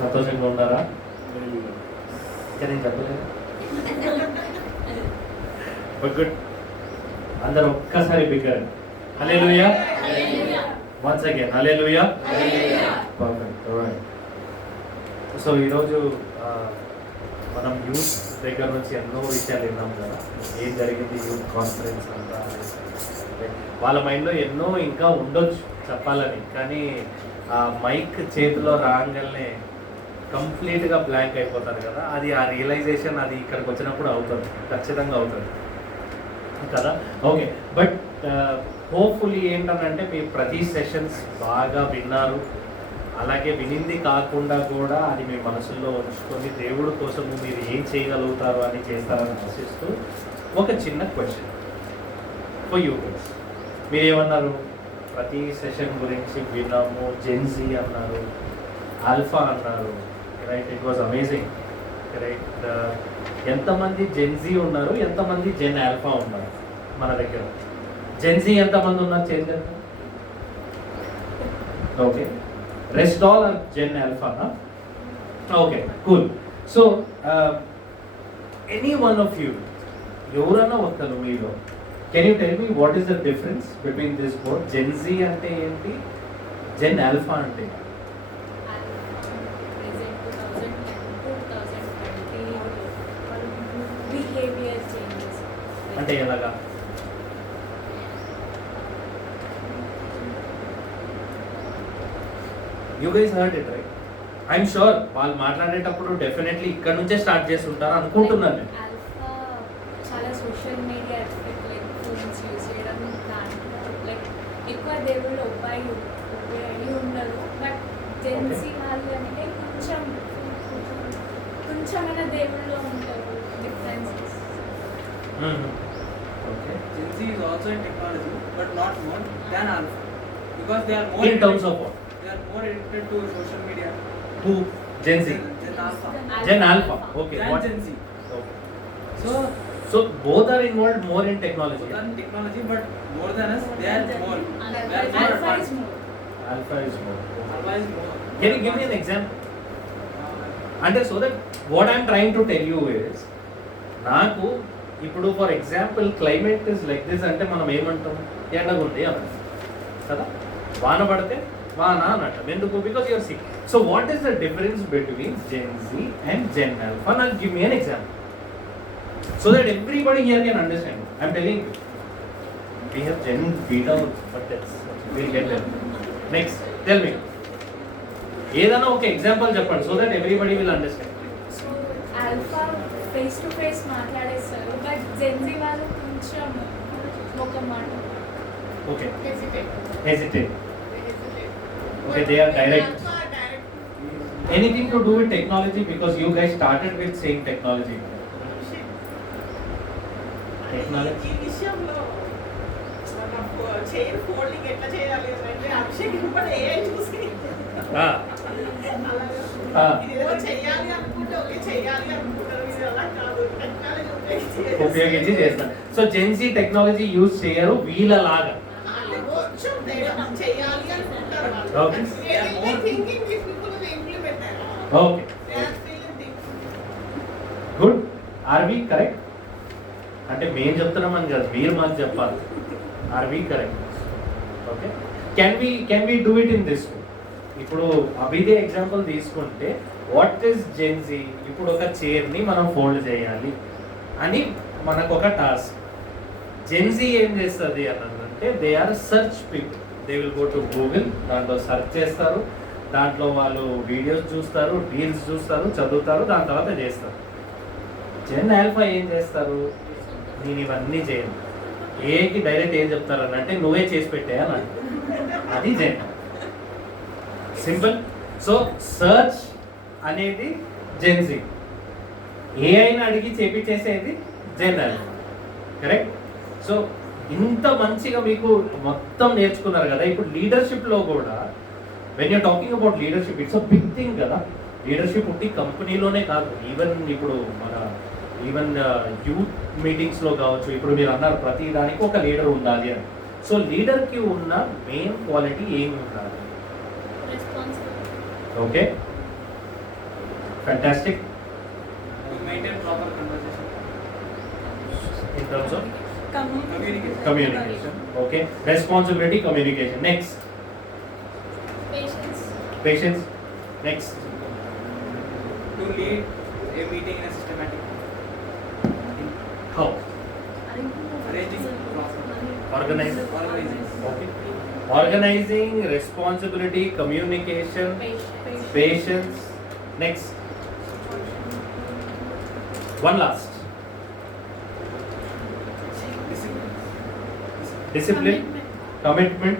సంతోషంగా ఉన్నారా? ఇంకా నేను చెప్పలేదు. గుడ్. అందరూ ఒక్కసారి బిగ్గర్ హల్లెలూయా. వన్స్ అగైన్ హల్లెలూయా. పర్ఫెక్ట్. ఆల్రైట్. సో ఈరోజు మనం యూత్ దగ్గర నుంచి ఎన్నో విషయాలు విన్నాం కదా, ఏం జరిగింది యూత్ కాన్ఫరెన్స్ అంతా. వాళ్ళ మైండ్లో ఎన్నో ఇంకా ఉండొచ్చు చెప్పాలని, కానీ ఆ మైక్ చేతిలో రాగానే కంప్లీట్గా బ్లాంక్ అయిపోతారు కదా. అది ఆ రియలైజేషన్ అది ఇక్కడికి వచ్చినప్పుడు అవుతుంది, ఖచ్చితంగా అవుతుంది కదా. ఓకే, బట్ హోప్ఫుల్లీ ఏంటనంటే మీరు ప్రతి సెషన్స్ బాగా విన్నారు, అలాగే వినింది కాకుండా కూడా అది మీ మనసులో ఉంచుకొని దేవుడి కోసము మీరు ఏం చేయగలుగుతారు అని చేస్తారని ఆశిస్తూ ఒక చిన్న క్వశ్చన్ ఫర్ యూ గైస్. మీరేమన్నారు? ప్రతి సెషన్ గురించి విన్నాము, జెన్జీ అన్నారు, ఆల్ఫా అన్నారు, right? It was amazing, right? ఎంతమంది జెన్జీ ఉన్నారు, ఎంతమంది జెన్ ఆల్ఫా ఉన్నారు మన దగ్గర? జెన్జీ ఎంతమంది ఉన్నారు చేయండి. Okay, rest all are Gen alpha. Okay, cool. So any one of you, ఎవరైనా ఒకరు మీలో, can you tell me what is the difference between this both? Gen Z అంటే ఏంటి, జెన్ ఆల్ఫా అంటే ఏంటి? అంటే ఎలాగా? You guys heard it right? I'm sure వాళ్ళు మాట్లాడేటప్పుడు డెఫినెట్లీ ఇక్కడ నుంచే స్టార్ట్ చేస్తుంటారు అనుకుంటున్నాను నేను. చాలా సోషల్ మీడియా ఫోన్స్ యూజ్ చేయడం, లైక్ ఎక్కువ దేవుళ్ళు అబ్బాయి ఉండరు. బట్ జెన్సీ వాళ్ళు అంటే కొంచెమైనా దేవుళ్ళు ఉంటారు. Differences. Okay. Gen Z is also in technology, but not more than Alpha, because they are more In terms of what? They are more addicted to social media. Who? Gen Z? Gen Alpha. Gen Alpha. Okay. Than What? Gen Z. Okay. So So both are involved more in technology. both are in technology, but more than us, they are more. They are more Alpha is advanced. more. Alpha is more. Alpha is more. Can you give me an example? అంటే so that what I'm trying to tell you is, నాకు ఇప్పుడు for example climate is like this అంటే మనం ఏమంటాం? ఎండగుంది అన్నట్టు కదా, వాన పడితే వాన అన్నట్టు. ఎందుకు? Because you're sick. So what is the difference between Gen Z and Gen Alpha? నాకు give me an example so that everybody here can understand. I'm telling you, we have Gen Beta, but that's we'll get there. Next, tell me. ఏదైనా ఒక example చెప్పండి so that everybody will understand. So alpha face to face మాట్లాడేస్తారు, but Gen Z వాళ్ళు కొంచెం ఒక మాట. Okay. Hesitate. Okay, they are direct. Anything to do with technology, because you guys started with saying technology. ఈ విషయంలో నాకు chair folding ఎట్లా చేయాలి అంటే అభిషేక్ కూడా ఏ చూసి ఇదేదో చెయ్యాలి అనుకుంటే ఓకే చెయ్యాలి అనుకుంటారు, ఇది అలా కాదు, టెక్నాలజీ ఉపయోగించి చేస్తారు. సో జెన్సీ టెక్నాలజీ యూజ్ చేయరు వీళ్ళలాగా. కొంచెం తేడా చెయ్యాలి అనుకుంటారు. Okay. Thinking people will implement that. Okay, they are feeling good. Are we correct? అంటే మేము చెప్తున్నామని కాదు, మీరు మాకు చెప్పాలి. Are we correct? Okay, can we do it in this way? ఇప్పుడు అభిదే ఎగ్జాంపుల్ తీసుకుంటే వాట్ ఈస్ జెన్జీ? ఇప్పుడు ఒక చైర్ని మనం ఫోల్డ్ చేయాలి అని మనకు ఒక టాస్క్. జెన్జీ ఏం చేస్తుంది అన్నదంటే they are search people. They will go to Google, దాంట్లో సెర్చ్ చేస్తారు, దాంట్లో వాళ్ళు వీడియోస్ చూస్తారు, రీల్స్ చూస్తారు, చదువుతారు, దాని తర్వాత చేస్తారు. జెన్ ఆల్ఫా ఏం చేస్తారు? నేను ఇవన్నీ చేయను. ఏకి డైరెక్ట్ ఏం చెప్తారు అని అంటే నువ్వే చేసి పెట్టేయాలి. అది జెన్. సింపుల్. సో సర్చ్ అనేది జెన్జీ, ఏఐని అడిగి చేసేది జెన్ ఆల్ఫా. కరెక్ట్? సో ఇంత మంచిగా మీకు మొత్తం నేర్చుకున్నారు కదా. ఇప్పుడు లీడర్షిప్లో కూడా when you're talking about leadership, it's a big thing కదా. లీడర్షిప్ ఉంటే కంపెనీలోనే కాదు, ఇప్పుడు మన యూత్ మీటింగ్స్లో కావచ్చు. ఇప్పుడు మీరు అన్నారు ప్రతి దానికి ఒక లీడర్ ఉండాలి అని. సో లీడర్కి ఉన్న మెయిన్ క్వాలిటీ ఏమి ఉండాలి? Okay, Fantastic. To maintain proper conversation. In terms of Communication. communication. Okay. Responsibility, communication. Next. Patience. Patience. Next. To lead a meeting in a systematic. How? Arranging proper. Organize. Organizing. Okay. Organizing, responsibility, communication, Patience. patience. Next. One last. Discipline. Discipline, commitment.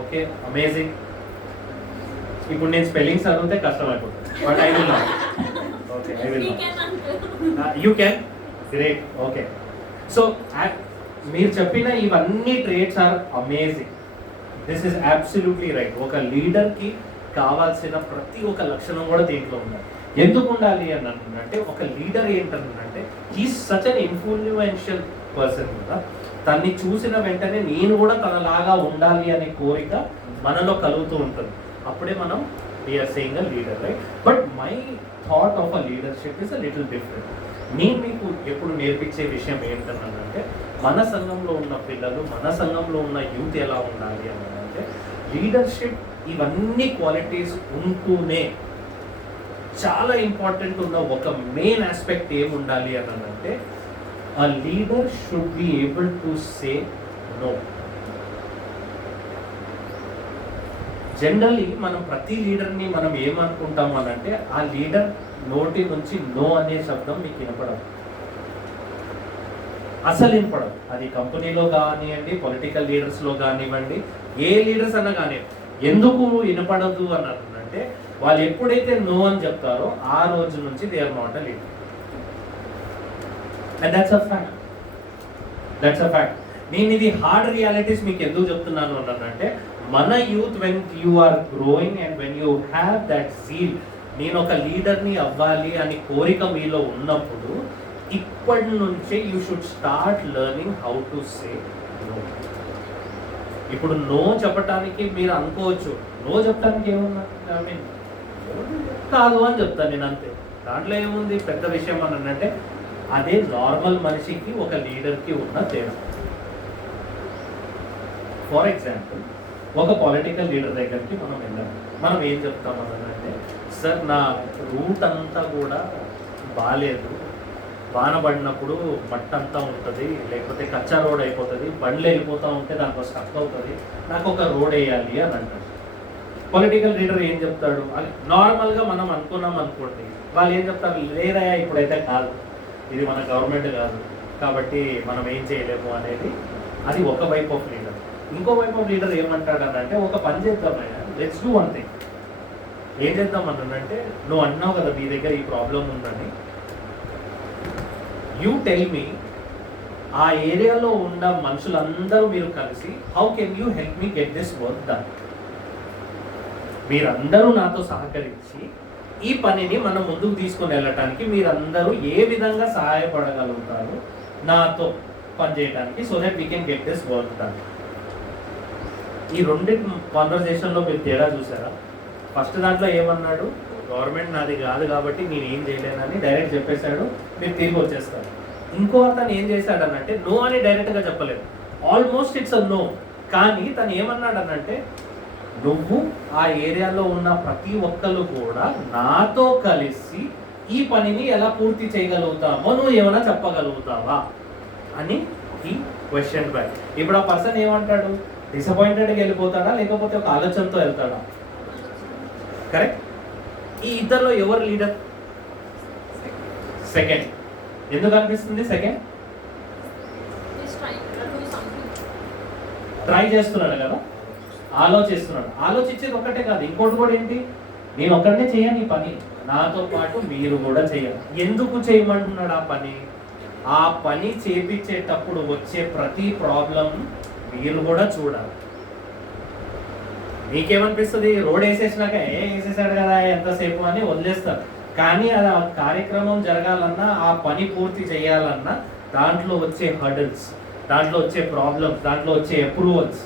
Okay, amazing. ఇప్పుడు నేను spellings చదివితే కష్టం అయిపోతుంది but I will not. Okay I will We not. can uncle. You can. Great. Okay. So మీరు చెప్పిన ఇవన్నీ traits are amazing. This is absolutely right. ఒక లీడర్కి కావాల్సిన ప్రతి ఒక్క లక్షణం కూడా దీంట్లో ఉండాలి. ఎందుకు ఉండాలి అని అంటే ఒక లీడర్ ఏంటంటే he's such an influential person కదా. తన్ని చూసిన వెంటనే నేను కూడా తనలాగా ఉండాలి అనే కోరిక మనలో కలుగుతూ ఉంటుంది. అప్పుడే మనం we are saying a leader, right? But my thought of a leadership is a little different. నేను మీకు ఎప్పుడు నేర్పించే విషయం ఏంటన్నానంటే మన సంఘంలో ఉన్న పిల్లలు, మన సంఘంలో ఉన్న యూత్ ఎలా ఉండాలి అన్నారంటే లీడర్షిప్ ఇవన్నీ క్వాలిటీస్ ఉంటూనే చాలా ఇంపార్టెంట్ ఉన్న ఒక మెయిన్ ఆస్పెక్ట్ ఏమి ఉండాలి అనంటే a leader should be able to say no. Generally మనం ప్రతి లీడర్ని మనం ఏమనుకుంటాం అనంటే ఆ లీడర్ నోటి నుంచి నో అనే శబ్దం మీకు వినపడదు, అసలు వినపడదు. అది కంపెనీలో కానివ్వండి, పొలిటికల్ లీడర్స్లో కానివ్వండి, ఏ లీడర్స్ అన్నా కానీ. ఎందుకు వినపడదు అని అంటే వాళ్ళు ఎప్పుడైతే నో అని చెప్తారో ఆ రోజు నుంచి they are not a leader. And that's a fact. That's a fact. నేను ఇది హార్డ్ రియాలిటీస్ మీకు ఎందుకు చెప్తున్నాను అన్నానంటే మన youth when you are growing and when you have that zeal, నేను ఒక లీడర్ని అవ్వాలి అని కోరిక మీలో ఉన్నప్పుడు ఇప్పటి నుంచే you should start learning how to say no. ఇప్పుడు నో చెప్పటానికి మీరు అనుకోవచ్చు, నో చెప్పడానికి ఏమున్నా ఐ మీన్ కాదు అని చెప్తాను నేను, అంతే. దాంట్లో ఏముంది పెద్ద విషయం అని అంటే అదే నార్మల్ మనిషికి ఒక లీడర్కి ఉన్న తేడా. ఫర్ ఎగ్జాంపుల్ ఒక పొలిటికల్ లీడర్ దగ్గరికి మనం వెళ్ళాము. మనం ఏం చెప్తామనంటే సార్ నా రూట్ అంతా కూడా బాగాలేదు, వాన పడినప్పుడు మట్టంతా ఉంటుంది, లేకపోతే కచ్చా రోడ్ అయిపోతుంది, బండ్లు వెళ్ళిపోతూ ఉంటే దాంట్లో స్టక్ అవుతుంది, నాకు ఒక రోడ్ వేయాలి అని అంటారు. పొలిటికల్ లీడర్ ఏం చెప్తాడు? నార్మల్గా మనం అనుకున్నాం అనుకోండి, వాళ్ళు ఏం చెప్తారు? లేదయా ఇప్పుడైతే కాదు, ఇది మన గవర్నమెంట్ కాదు కాబట్టి మనం ఏం చేయలేము అనేది. అది ఒక వైప్ ఆఫ్ లీడర్. ఇంకో వైప్ ఆఫ్ లీడర్ ఏమంటాడు అంటే ఒక పని చేద్దామయ్యా, లెట్స్ డూ వన్ థింగ్. ఏం చేద్దాం అంటే నువ్వు అన్నావు కదా మీ దగ్గర ఈ ప్రాబ్లం ఉందని, యూ టెల్ మీ ఆ ఏరియాలో ఉన్న మనుషులందరూ మీరు కలిసి how can you help me get this work done. మీరందరూ నాతో సహకరించి ఈ పనిని మనం ముందుకు తీసుకొని వెళ్ళటానికి మీరందరూ ఏ విధంగా సహాయపడగలుగుతారు నాతో పనిచేయడానికి, so that we can get this work done. ఈ రెండు కాన్వర్జేషన్లో మీరు తేడా చూసారా? ఫస్ట్ దాంట్లో ఏమన్నాడు? గవర్నమెంట్ నాది కాదు కాబట్టి నేను ఏం చేయలేనని డైరెక్ట్ చెప్పేశాడు, మీరు తిరిగి వచ్చేస్తారు. ఇంకో అతను ఏం చేశాడనంటే నో అని డైరెక్ట్గా చెప్పలేదు, ఆల్మోస్ట్ ఇట్స్ అ నో. కానీ తను ఏమన్నాడనంటే నువ్వు ఆ ఏరియాలో ఉన్న ప్రతి ఒక్కరు కూడా నాతో కలిసి ఈ పనిని ఎలా పూర్తి చేయగలుగుతామో నువ్వు ఏమైనా చెప్పగలుగుతావా అని ఈ క్వశ్చన్ బై. ఇప్పుడు ఆ పర్సన్ ఏమంటాడు? డిసప్పాయింటెడ్గా వెళ్ళిపోతాడా లేకపోతే ఒక ఆలోచనతో వెళ్తాడా? కరెక్ట్. ఈ ఇద్దరిలో ఎవరు లీడర్? సెకండ్. ఎందుకు అనిపిస్తుంది సెకండ్? ట్రై చేస్తున్నాడు కదా, ఆలోచిస్తున్నాడు. ఆలోచించేది ఒక్కటే కాదు, ఇంకోటి కూడా ఏంటి? నేను ఒక్కడనే చేయను ఈ పని, నాతో పాటు మీరు కూడా చేయాలి. ఎందుకు చేయమంటున్నాడు ఆ పని? ఆ పని చేపించేటప్పుడు వచ్చే ప్రతి ప్రాబ్లం మీరు కూడా చూడాలి. మీకేమనిపిస్తుంది? రోడ్ వేసేసినాక వేసేసాడు కదా ఎంతసేపు అని వదిలేస్తారు. కానీ అది ఆ కార్యక్రమం జరగాలన్నా, ఆ పని పూర్తి చేయాలన్నా దాంట్లో వచ్చే హర్డల్స్, దాంట్లో వచ్చే ప్రాబ్లమ్స్, దాంట్లో వచ్చే అప్రూవల్స్,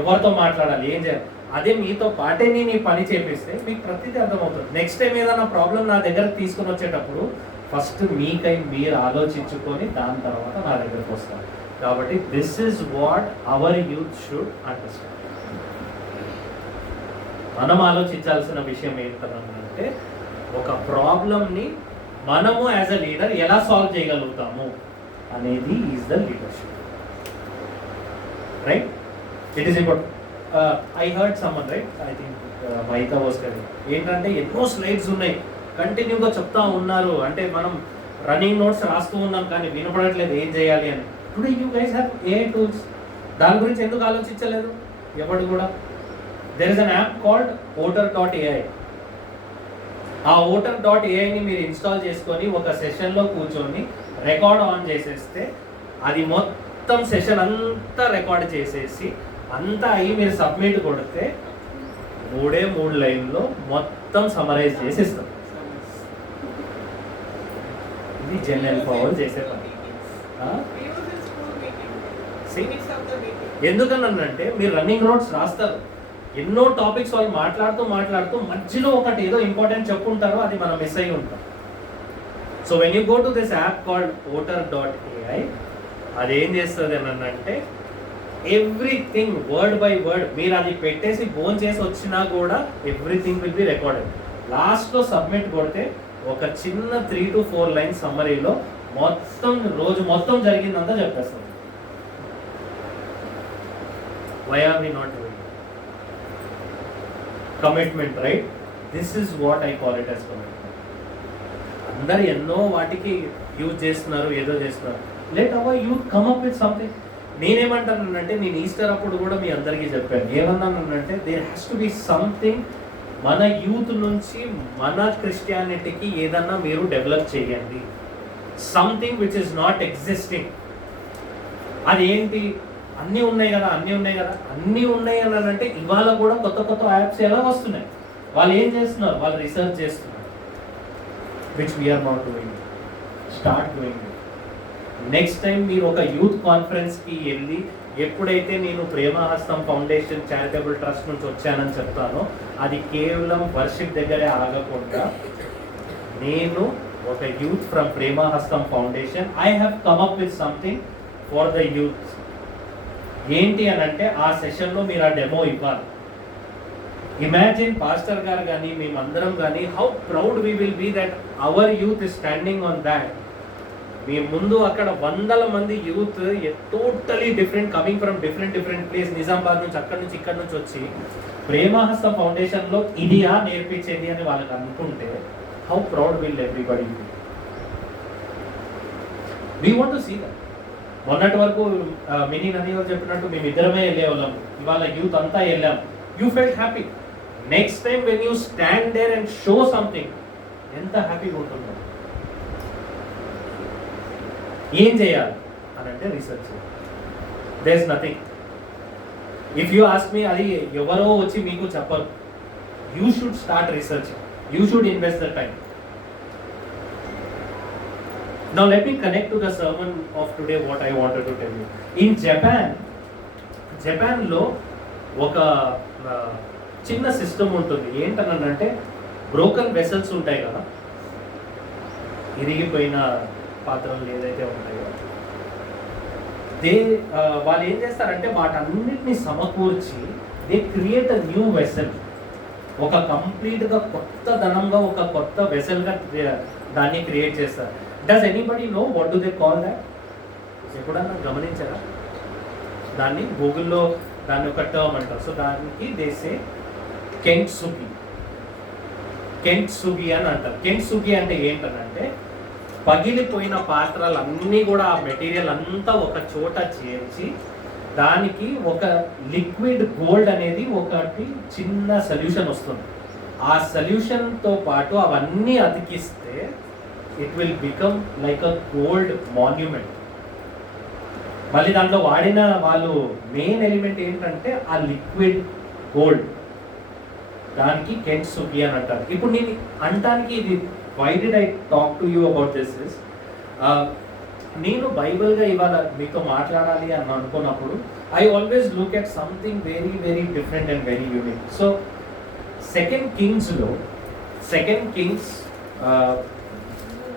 ఎవరితో మాట్లాడాలి, ఏం చేయాలి, అదే మీతో పాటే నేను ఈ పని చేపిస్తే మీకు ప్రతిదీ అర్థమవుతుంది. నెక్స్ట్ టైం ఏదైనా ప్రాబ్లం నా దగ్గరకు తీసుకొని వచ్చేటప్పుడు ఫస్ట్ మీకై మీరు ఆలోచించుకొని దాని తర్వాత నా దగ్గరకు వస్తారు. కాబట్టి this is what our youth should understand. మనం ఆలోచించాల్సిన విషయం ఏంటంటే ఒక ప్రాబ్లమ్ని మనము యాజ్ అ లీడర్ ఎలా సాల్వ్ చేయగలుగుతాము అనేది is the leadership, right? It is important. I heard సమ్మన్, రైట్, ఐ థింక్ మైతా వాస్ కరెక్ట్. ఏంటంటే ఎన్నో స్లైడ్స్ ఉన్నాయి, కంటిన్యూగా చెప్తా ఉన్నారు, అంటే మనం రన్నింగ్ నోట్స్ రాస్తూ ఉన్నాం కానీ వినపడట్లేదు ఏం చేయాలి అని. Today you guys have AI tools. దాని గురించి ఎందుకు ఆలోచించలేదు ఎవడు కూడా? There is an app called voter.ai. ఆ voter.aiని మీరు ఇన్స్టాల్ చేసుకొని ఒక సెషన్లో కూర్చొని రికార్డ్ ఆన్ చేసేస్తే అది మొత్తం సెషన్ అంతా రికార్డ్ చేసేసి అంతా అయ్యి మీరు సబ్మిట్ కొడితే 3 లైన్లో మొత్తం సమరైజ్ చేసి ఇస్తాం. ఇది జనరల్ పవర్ చేసే పని. ఎందుకనంటే మీరు రన్నింగ్ నోట్స్ రాస్తారు, ఎన్నో టాపిక్స్ వాళ్ళు మాట్లాడుతూ మధ్యలో ఒకటి ఏదో ఇంపార్టెంట్ చెప్పుకుంటారో అది మనం మిస్ అయ్యి ఉంటాం. So when you go to this app called voter.ai, అది ఏం చేస్తుంది అని అంటే ఎవ్రీథింగ్ వర్డ్ బై వర్డ్ మీరు అది పెట్టేసి ఫోన్ చేసి వచ్చినా కూడా ఎవ్రీథింగ్ విల్ బి రికార్డెడ్. లాస్ట్లో సబ్మిట్ కొడితే ఒక చిన్న 3 to 4 లైన్స్ సమ్మరీలో మొత్తం రోజు మొత్తం జరిగిందంతా చెప్పేస్తాం. Why are we not doing? Commitment, right? This is what I call it as commitment. అందరు ఎన్నో వాటికి యూజ్ చేస్తున్నారు, ఏదో చేస్తున్నారు. Let our youth come up with something. నేనేమంటానంటే నేను ఈస్టర్ అప్పుడు కూడా మీ అందరికీ చెప్పాను, ఏమన్నానంటే there has to be something. మన యూత్ నుంచి మన క్రిస్టియానిటీకి ఏదన్నా మీరు డెవలప్ చేయండి, something which is not existing. అదేంటి? అన్నీ ఉన్నాయి కదా అన్నీ ఉన్నాయి అని అంటే ఇవాళ కూడా కొత్త యాప్స్ ఎలా వస్తున్నాయి? వాళ్ళు ఏం చేస్తున్నారు? వాళ్ళు రీసెర్చ్ చేస్తున్నారు, which we are not doing. Start doing. Next time మీరు ఒక యూత్ కాన్ఫరెన్స్కి వెళ్ళి ఎప్పుడైతే నేను ప్రేమహస్తం ఫౌండేషన్ చారిటబుల్ ట్రస్ట్ నుంచి వచ్చానని చెప్తానో అది కేవలం వర్షిప్ దగ్గరే ఆగకుండా నేను ఒక youth from Premahastam foundation I have come up with something for the youth. ఏంటి అని అంటే ఆ సెషన్లో మీరు ఆ డెమో ఇవ్వాలి. ఇమాజిన్ పాస్టర్ గారు కానీ మేమందరం కానీ how proud we will be that our youth is standing on that. మీ ముందు అక్కడ 100 మంది youth totally different, coming from different place, Nizamabad నుంచి అక్కడి నుంచి ఇక్కడి నుంచి వచ్చి ప్రేమహస్తం ఫౌండేషన్లో ఇదియా నేర్పించేది అని వాళ్ళకి అనుకుంటే how proud will everybody be. We want to see that. మొన్నటి వరకు మినీ నది వాళ్ళు చెప్పినట్టు మేము ఇద్దరమే వెళ్ళేవాళ్ళం, ఇవాళ యూత్ అంతా వెళ్ళాం. You felt happy. Next time when you stand there and show something ఎంత హ్యాపీగా ఉంటుందో. ఏం చేయాలి అని అంటే research. There is nothing. If you ask me, అది ఎవరో వచ్చి మీకు చెప్పరు. You should start research, you should invest the time. Now let me connect to the sermon of today, what I wanted to tell you. In Japan లో ఒక చిన్న system ఉంటుంది. ఏంటనంటే బ్రోకన్ వెసల్స్ ఉంటాయి కదా, ఇరిగిపోయిన పాత్రలు ఏదైతే ఉంటాయో వాళ్ళు ఏం చేస్తారంటే వాటన్నిటిని సమకూర్చి they create a new vessel. ఒక కంప్లీట్గా కొత్త ధనంగా ఒక కొత్త వెసల్గా దాన్ని క్రియేట్ చేస్తారు. Does anybody know what do they call that? ఎప్పుడన్నా గమనించారా? దాన్ని గూగుల్లో దాన్ని ఒక టర్మ్ అంటారు. సో దానికి దేసే కెంట్సుగి అని అంటారు. కెంట్సుగి అంటే ఏంటంటే పగిలిపోయిన పాత్రలన్నీ కూడా ఆ మెటీరియల్ అంతా ఒక చోట చేర్చి దానికి ఒక లిక్విడ్ గోల్డ్ అనేది ఒకటి చిన్న సొల్యూషన్ వస్తుంది. ఆ సొల్యూషన్తో పాటు అవన్నీ అతికిస్తే it will become like a gold monument. మళ్ళీ దాంట్లో వాడిన వాళ్ళు మెయిన్ ఎలిమెంట్ ఏంటంటే ఆ లిక్విడ్ గోల్డ్. దానికి కెంట్సుగి అని అంటారు. ఇప్పుడు నేను అంటానికి ఇది why did I talk to you about this is, నేను బైబిల్గా ఇవాళ మీతో మాట్లాడాలి అని అనుకున్నప్పుడు I always look at something very, very different and very unique. So, Second Kings lo, Second Kings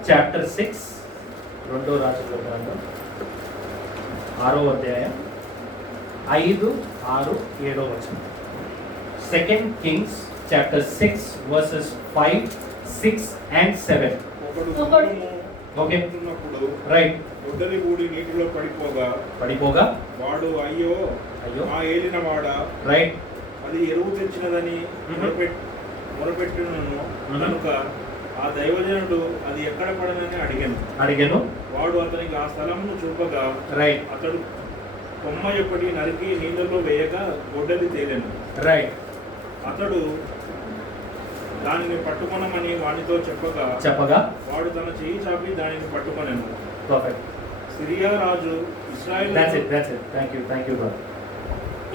chapter 6, రెండో రాజుల గ్రంథం 6వ అధ్యాయం 5, 6, 7 వచనం. Second Kings chapter 6 verses 5, 6 and 7. Okay. Right. గొడ్డలి ఊడి నీటిలో పడిపోగా వాడు అయ్యో ఆ ఏలినవాడా, రైట్, అది ఎరువు తెచ్చినదని మొరపెట్టును కనుక ఆ దైవజనుడు అది ఎక్కడ పడనని అడిగాను. వాడు అతనికి ఆ స్థలమును చూపగా రైట్, అతడు కొమ్మ ఎప్పటి నరికి నీళ్ళలో వేయగా గొడ్డలి తేలెను. రైట్. అతడు దానిని పట్టుకొనమని వానితో చెప్పగా వాడు తన చెయ్యి చాపి దానిని పట్టుకొనెను. పర్ఫెక్ట్. సిరియా రాజు ఇశ్రాయేలు. That's it. Thank you brother.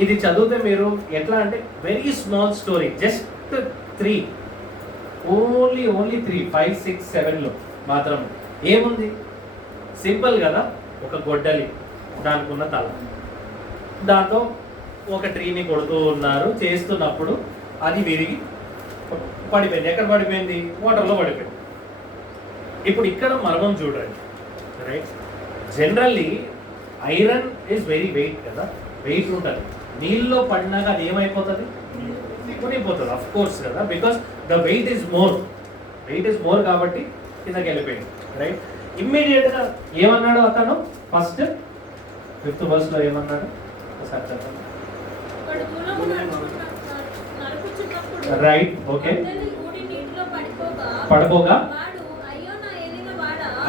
ఇది చదివితే మీరు ఎట్లా అంటే very small story, just 3, only 3, 5, 6, 7లో మాత్రం ఏముంది, సింపుల్ కదా. ఒక గొడ్డలి, దానికి ఉన్న తల, దాంతో ఒక ట్రీని కొడుతూ ఉన్నారు. చేస్తున్నప్పుడు అది విరిగి పడిపోయింది. ఎక్కడ పడిపోయింది? వాటర్లో పడిపోయింది. ఇప్పుడు ఇక్కడ మర్మం చూడండి, right. Generally iron is very weight కదా, వెయిట్ ఉంటుంది. నీళ్ళలో పడినాక అది ఏమైపోతుంది? మునిగిపోతుంది, అఫ్ కోర్స్ కదా, because the weight is more కాబట్టి కిందకి వెళ్ళిపోయింది, రైట్. ఇమ్మీడియట్గా ఏమన్నాడు అతను? ఫస్ట్ 5th verseలో ఏమన్నాడు ఒకసారి చెప్పండి. Right, okay. పడిపోగా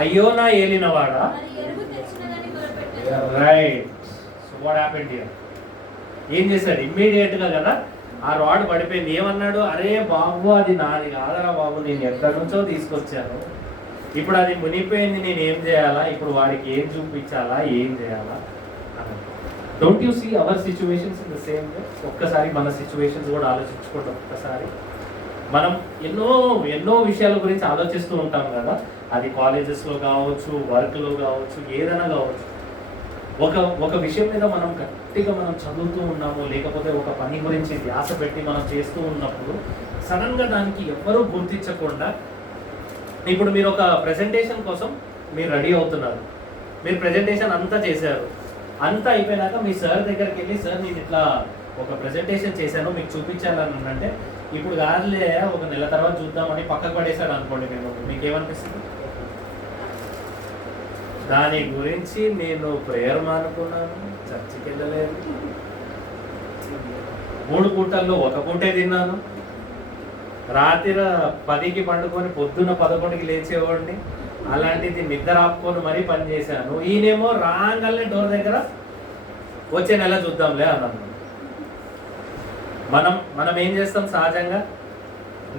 అయ్యో నా ఏలినవాడా, right. So what happened here? ఏం చేశాడు? ఇమ్మీడియట్గా కదా ఆ రాడ్ పడిపోయింది. ఏమన్నాడు? అరే బాబు, అది నాది కాదరా బాబు, నేను ఎక్కడి నుంచో తీసుకొచ్చాను, ఇప్పుడు అది మునిగిపోయింది, నేను ఏం చేయాలా, ఇప్పుడు వాడికి ఏం చూపించాలా, ఏం చేయాలా అన్నాడు. Don't you see our situations in the same way? ఒక్కసారి మన సిచ్యువేషన్స్ కూడా ఆలోచించుకోండి. ఒక్కసారి మనం ఎన్నో విషయాల గురించి ఆలోచిస్తూ ఉంటాం కదా, అది కాలేజెస్లో కావచ్చు, వర్క్లో కావచ్చు, ఏదైనా కావచ్చు. ఒక విషయం మీద మనం గట్టిగా మనం చదువుతూ ఉన్నాము, లేకపోతే ఒక పని గురించి ధ్యాస పెట్టి మనం చేస్తూ ఉన్నప్పుడు సడన్గా దానికి ఎవ్వరూ గుర్తించకుండా, ఇప్పుడు మీరు ఒక ప్రెజెంటేషన్ కోసం మీరు రెడీ అవుతున్నారు, మీరు ప్రెజెంటేషన్ అంతా చేశారు, అంతా అయిపోయినాక మీ సార్ దగ్గరికి వెళ్ళి, సార్ నేను ఇట్లా ఒక ప్రెజెంటేషన్ చేశాను, మీకు చూపించాలని అంటే, ఇప్పుడు కాదులే ఒక నెల తర్వాత చూద్దామని పక్కకు పడేశాడు అనుకోండి, మీకేమనిపిస్తుంది? దాని గురించి నేను ప్రేయర్ మానుకున్నాను, చర్చికి వెళ్ళలేదు, 3 పూటల్లో 1 పూటే తిన్నాను, రాత్రి 10కి పండుకొని పొద్దున్న 11కి లేచేవాడిని, అలాంటిది నిద్ర ఆపుకొని మరీ పని చేశాను. ఈయనేమో రాగానే డోర్ దగ్గర వచ్చే నెల చూద్దాంలే అన్నాను. మనం ఏం చేస్తాం సహజంగా?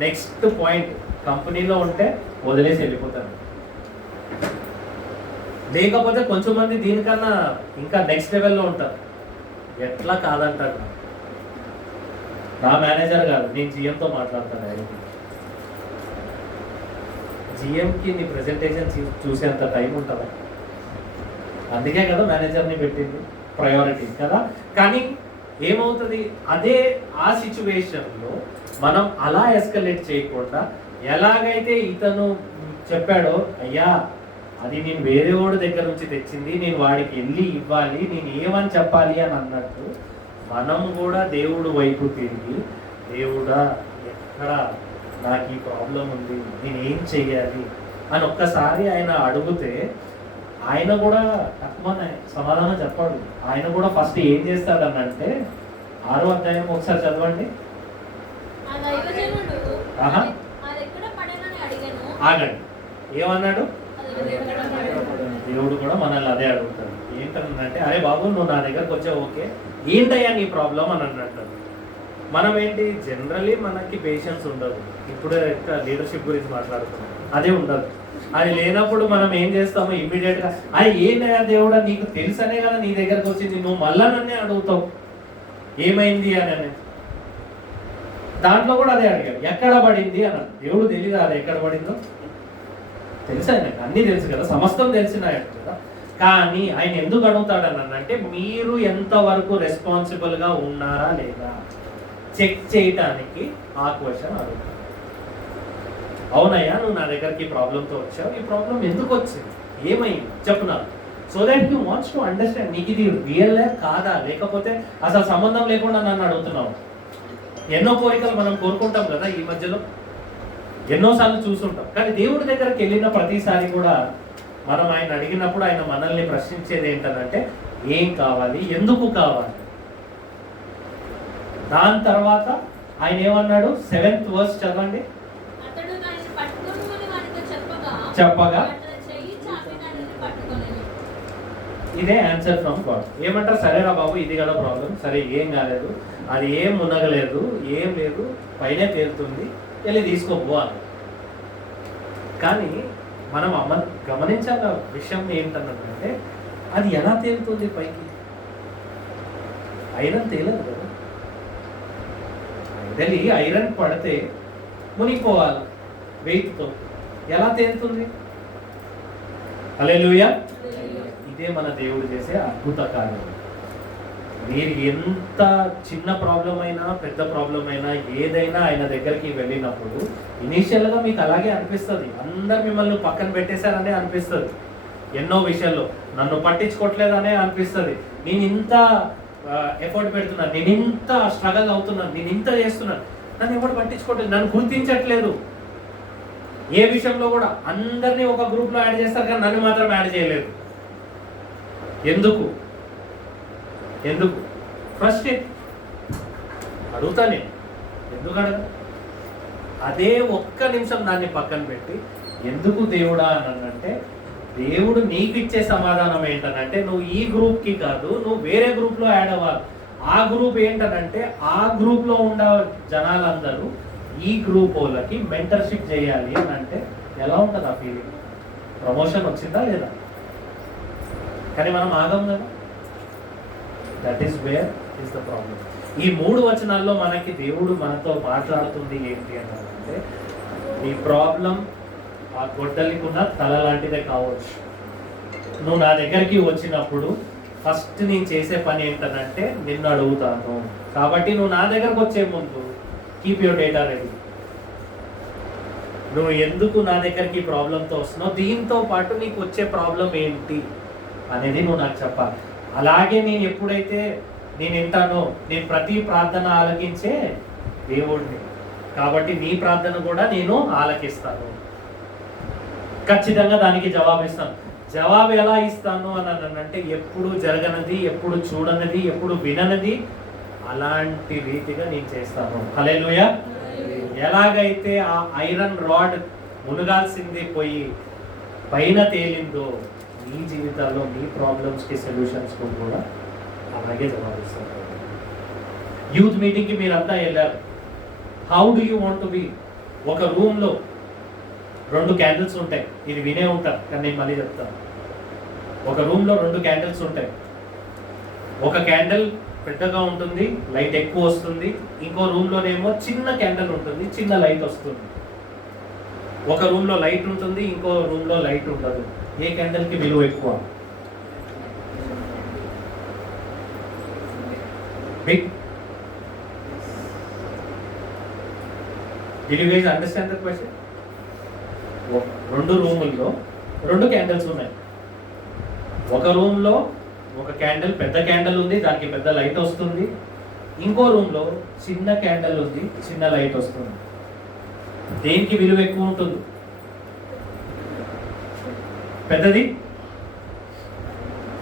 నెక్స్ట్ పాయింట్ కంపెనీలో ఉంటే వదిలేసి వెళ్ళిపోతాను, లేకపోతే కొంచెం మంది దీనికన్నా ఇంకా నెక్స్ట్ లెవెల్లో ఉంటారు. ఎట్లా కాదంటారు? నా మేనేజర్ కాదు, నేను జిఎంతో మాట్లాడతాను. జిఎంకి నీ ప్రెజెంటేషన్ చూసేంత టైం ఉంటుందా? అందుకే కదా మేనేజర్ని పెట్టింది, ప్రయారిటీ కదా. కానీ ఏమవుతుంది, అదే ఆ సిచ్యువేషన్లో మనం అలా ఎస్కలేట్ చేయకుండా, ఎలాగైతే ఇతను చెప్పాడో, అయ్యా అది నేను వేరే వాడి దగ్గర నుంచి తెచ్చింది, నేను వాడికి వెళ్ళి ఇవ్వాలి, నేను ఏమని చెప్పాలి అని అన్నట్టు మనం కూడా దేవుడు వైపు తిరిగి, దేవుడా ఎక్కడ నాకు ఈ ప్రాబ్లం ఉంది, నేను ఏం చెయ్యాలి అని ఒక్కసారి ఆయన అడిగితే, ఆయన కూడా తక్కువ సమాధానం చెప్పాడు. ఆయన కూడా ఫస్ట్ ఏం చేస్తాడనంటే 6వ అధ్యాయం ఒకసారి చదవండి. ఆగండి, ఏమన్నాడు? దేవుడు కూడా మనల్ని అదే అడుగుతాడు. ఏంటంటే, అరే బాబు నువ్వు నా దగ్గరకు వచ్చావు, ఓకే, ఏంటయ్యా నీ ప్రాబ్లం అని అన్నట్టు. మనం ఏంటి, జనరలీ మనకి పేషెన్స్ ఉండదు. ఇప్పుడు లీడర్షిప్ గురించి మాట్లాడుతున్నాం, అదే ఉండదు. అది లేనప్పుడు మనం ఏం చేస్తాము, ఇమ్మీడియట్గా అది ఏంటయ్యా దేవుడా, నీకు తెలుసనే కదా నీ దగ్గరకు వచ్చింది, నువ్వు మళ్ళా నన్నే అడుగుతావు ఏమైంది అని. దాంట్లో కూడా అదే అడిగాడు, ఎక్కడ పడింది అన్నాడు. దేవుడు తెలియదు అది ఎక్కడ పడిందో, తెలుసు ఆయనకు, అన్నీ తెలుసు కదా, సమస్తం తెలిసిన ఆయన కదా. కానీ ఆయన ఎందుకు అడుగుతాడని అంటే మీరు ఎంతవరకు రెస్పాన్సిబుల్గా ఉన్నారా లేదా చెక్ చేయటానికి ఆ క్వశ్చన్ అడుగుతాడు. అవునయ్యా, నువ్వు నా దగ్గరికి ప్రాబ్లంతో వచ్చావు, ఈ ప్రాబ్లం ఎందుకు వచ్చింది, ఏమైంది చెప్పు నాకు. So that you wants to understand నీకు ఇది రియల్ కాదా, లేకపోతే అసలు సంబంధం లేకుండా నన్ను అడుగుతున్నావు. ఎన్నో కోరికలు మనం కోరుకుంటాం కదా ఈ మధ్యలో, ఎన్నోసార్లు చూసుంటాం. కానీ దేవుడి దగ్గరికి వెళ్ళిన ప్రతిసారి కూడా మనం ఆయన అడిగినప్పుడు ఆయన మనల్ని ప్రశ్నించేది ఏంటంటే ఏం కావాలి, ఎందుకు కావాలి. దాని తర్వాత ఆయన ఏమన్నాడు, 7th verse చదవండి. అతడు దానిని పట్టుకొనుమని వానితో చెప్పగా అతని చెయ్యి చాపి దానిని పట్టుకొనెను. ఇదే ఆన్సర్ ఫ్రమ్ గాడ్. ఏమంటారు, సరేరా బాబు ఇది కదా ప్రాబ్లం, సరే ఏం కాలేదు, అది ఏం మునగలేదు, ఏం లేదు, పైనే తేలుతుంది, వెళ్ళి తీసుకోబో అని. కానీ మనం గమనించాల విషయం ఏంటన్నదంటే అది ఎలా తేలుతుంది పైకి. ఐరన్ తేలదు కదా, వెళ్ళి ఐరన్ పడితే మునిగిపోవాలి వెయిట్తో, ఎలా తేలుతుంది? హల్లెలూయా. ఇదే మన దేవుడు చేసే అద్భుత కార్యం. మీరు ఎంత చిన్న ప్రాబ్లం అయినా పెద్ద ప్రాబ్లం అయినా ఏదైనా ఆయన దగ్గరికి వెళ్ళినప్పుడు ఇనీషియల్గా మీకు అలాగే అనిపిస్తుంది, అందరు మిమ్మల్ని పక్కన పెట్టేశారనే అనిపిస్తుంది. ఎన్నో విషయాల్లో నన్ను పట్టించుకోవట్లేదనే అనిపిస్తుంది. నేను ఇంత ఎఫర్ట్ పెడుతున్నాను, నేను ఇంత స్ట్రగల్ అవుతున్నాను, నేను ఇంత చేస్తున్నాను, నన్ను ఎవరు పట్టించుకోవట్లేదు, నన్ను గుర్తించట్లేదు. ఏ విషయంలో కూడా అందరినీ ఒక గ్రూప్లో యాడ్ చేస్తారు కానీ నన్ను మాత్రం యాడ్ చేయలేదు. ఎందుకు ఎందుకు ఫ్రస్ట్రేట్ అడుగుతానే, ఎందుకు అడగ. అదే ఒక్క నిమిషం దాన్ని పక్కన పెట్టి ఎందుకు దేవుడా అని అంటే దేవుడు నీకు ఇచ్చే సమాధానం ఏంటనంటే నువ్వు ఈ గ్రూప్కి కాదు, నువ్వు వేరే గ్రూప్లో యాడ్ అవ్వాలి. ఆ గ్రూప్ ఏంటనంటే ఆ గ్రూప్లో ఉన్న జనాలందరూ ఈ గ్రూప్ వాళ్ళకి మెంటర్షిప్ చేయాలి అని అంటే ఎలా ఉంటుంది ఆ ఫీలింగ్? ప్రమోషన్ వచ్చిందా లేదా? కానీ మనం ఆగం కదా. That is where is the problem. ఈ 3 వచనాల్లో మనకి దేవుడు మనతో మాట్లాడుతుంది ఏంటి అంటే నీ ప్రాబ్లం ఆ గొడ్డలికి ఉన్న తల లాంటిదే కావచ్చు. నువ్వు నా దగ్గరికి వచ్చినప్పుడు ఫస్ట్ నేను చేసే పని ఏంటనంటే నిన్ను అడుగుతాను. కాబట్టి నువ్వు నా దగ్గరకు వచ్చే ముందు కీప్ యువర్ డేటా రెడీ. నువ్వు ఎందుకు నా దగ్గరికి ప్రాబ్లంతో వస్తున్నావు, దీంతో పాటు నీకు వచ్చే ప్రాబ్లం ఏంటి అనేది నువ్వు నాకు చెప్పాలి. అలాగే నేను ఎప్పుడైతే నేను వింటానో, నేను ప్రతి ప్రార్థన ఆలకించే దేవుడిని, కాబట్టి నీ ప్రార్థన కూడా నేను ఆలకిస్తాను, ఖచ్చితంగా దానికి జవాబు ఇస్తాను. జవాబు ఎలా ఇస్తాను అని అంటే ఎప్పుడు జరగనది, ఎప్పుడు చూడనది, ఎప్పుడు విననది అలాంటి రీతిగా నేను చేస్తాను. హల్లెలూయా. ఎలాగైతే ఆ ఐరన్ రాడ్ మునగాల్సింది పోయి పైన తేలిందో మీ జీవితాల్లో మీ ప్రాబ్లమ్స్కి సొల్యూషన్స్ కూడా అలాగే జవాబిస్తారు. యూత్ మీటింగ్కి మీరంతా వెళ్ళారు. How do you want to be? ఒక రూమ్లో 2 క్యాండిల్స్ ఉంటాయి. ఇది వినే ఉంటారు కానీ నేను మళ్ళీ చెప్తాను. ఒక రూమ్లో 2 క్యాండిల్స్ ఉంటాయి. ఒక క్యాండిల్ పెద్దగా ఉంటుంది, లైట్ ఎక్కువ వస్తుంది. ఇంకో రూమ్లోనేమో చిన్న క్యాండిల్ ఉంటుంది, చిన్న లైట్ వస్తుంది. ఒక రూమ్లో లైట్ ఉంటుంది, ఇంకో రూమ్లో లైట్ ఉండదు. ఏ క్యాండిల్కి విలువ ఎక్కువ? Big. Did you guys understand the question? 2 రూముల్లో 2 క్యాండిల్స్ ఉన్నాయి. ఒక రూమ్లో ఒక క్యాండిల్, పెద్ద క్యాండిల్ ఉంది, దానికి పెద్ద లైట్ వస్తుంది. ఇంకో రూమ్లో చిన్న క్యాండిల్ ఉంది, చిన్న లైట్ వస్తుంది. దేనికి విలువ ఎక్కువ ఉంటుంది? పెద్దది.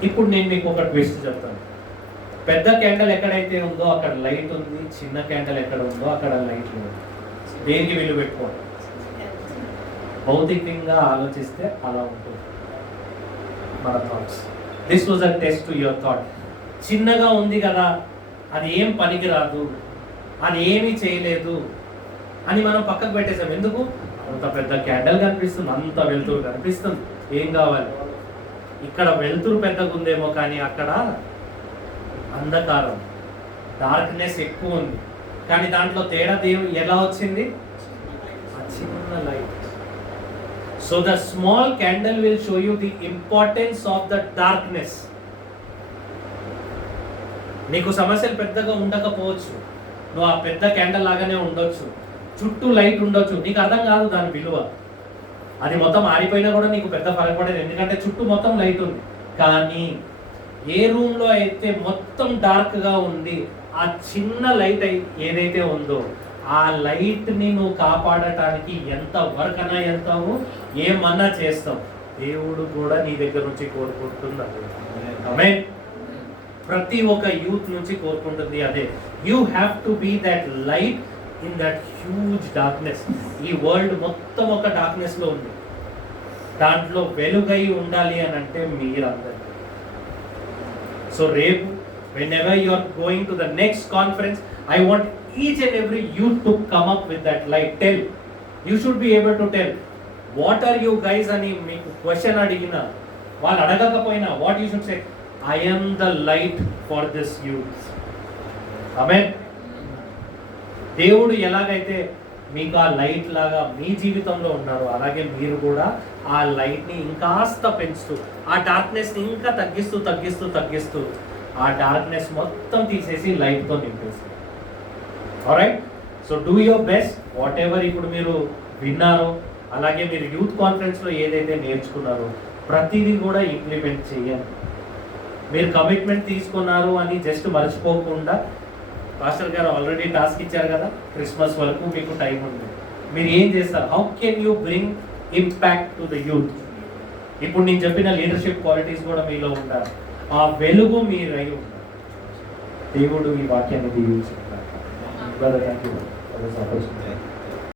ఇప్పుడు నేను మీకు ఒక ట్విస్ట్ చెప్తాను. పెద్ద క్యాండిల్ ఎక్కడైతే ఉందో అక్కడ లైట్ ఉంది, చిన్న క్యాండిల్ ఎక్కడ ఉందో అక్కడ లైట్ లేదు. దేనికి విలువ ఎక్కువ? భౌతికంగా ఆలోచిస్తే అలా ఉంటుంది మన thoughts. This was a test to your thought. చిన్నగా ఉంది కదా, అది ఏం పనికి రాదు, అది ఏమీ చేయలేదు అని మనం పక్కకు పెట్టేసాం. ఎందుకు? అంత పెద్ద క్యాండిల్ కనిపిస్తుంది, అంత వెలుతురు కనిపిస్తుంది, ఏం కావాలి? ఇక్కడ వెలుతురు పెద్దగా ఉందేమో కానీ అక్కడ అంధకారం, డార్క్నెస్ ఎక్కువ ఉంది. కానీ దాంట్లో తేడా ఎలా వచ్చింది? ఆ చిన్న light. So the small candle will show you the importance of the darkness. నీకు సమస్యలు పెద్దగా ఉండకపోవచ్చు, నువ్వు ఆ పెద్ద క్యాండల్ లాగానే ఉండొచ్చు, చుట్టూ లైట్ ఉండొచ్చు, నీకు అర్థం కాదు దాని విలువ. అది మొత్తం ఆరిపోయినా కూడా నీకు పెద్ద ఫరక పడేది, ఎందుకంటే చుట్టూ మొత్తం లైట్ ఉంది. కానీ ఏ రూమ్లో అయితే మొత్తం డార్క్గా ఉంది, ఆ చిన్న లైట్ ఏదైతే ఉందో ఆ లైట్ని నువ్వు కాపాడటానికి ఎంత వర్క్ అన్నా వెళ్తావు, ఏమన్నా చేస్తావు. దేవుడు కూడా నీ దగ్గర నుంచి కోరుకుంటున్నాడు. ఆమేన్. ప్రతి ఒక్క యూత్ నుంచి కోరుకుంటుంది అదే. You have to be that light in that huge darkness. ఈ వరల్డ్ మొత్తం ఒక డార్క్నెస్లో ఉంది, దాంట్లో వెలుగై ఉండాలి అని అంటే మీరందరూ. సో రేపు whenever you are going to the next conference, I want each and every youth to come up with that light. Tell, you should be able to tell, what are you guys అని మీకు question అడిగినా, వాళ్ళు అడగకపోయినా, what you should say, I am the light for this youth. ఆమేన్. దేవుడు ఎలాగైతే మీకు ఆ light లాగా మీ జీవితంలో ఉన్నారో, అలాగే మీరు కూడా ఆ లైట్ని ఇంకాస్త పెంచుతూ, ఆ డార్క్నెస్ని ఇంకా తగ్గిస్తూ తగ్గిస్తూ తగ్గిస్తూ ఆ డార్క్నెస్ మొత్తం తీసేసి లైట్తో నింపేసి. Alright, so do your best. Whatever ఇప్పుడు మీరు విన్నారో, అలాగే మీరు యూత్ కాన్ఫరెన్స్లో ఏదైతే నేర్చుకున్నారో ప్రతిదీ కూడా ఇంప్లిమెంట్ చేయండి. మీరు కమిట్మెంట్ తీసుకున్నారు అని జస్ట్ మర్చిపోకుండా, పాస్టర్ గారు ఆల్రెడీ టాస్క్ ఇచ్చారు కదా, క్రిస్మస్ వరకు మీకు టైం ఉంది, మీరు ఏం చేస్తారు? How can you bring impact to the youth? ఇప్పుడు నేను చెప్పిన లీడర్షిప్ క్వాలిటీస్ కూడా మీలో ఉండాలి, ఆ వెలుగు మీరు అయి ఉండాలి. దేవుడు ఈ వాక్యాన్ని దీవించుకుంటారు.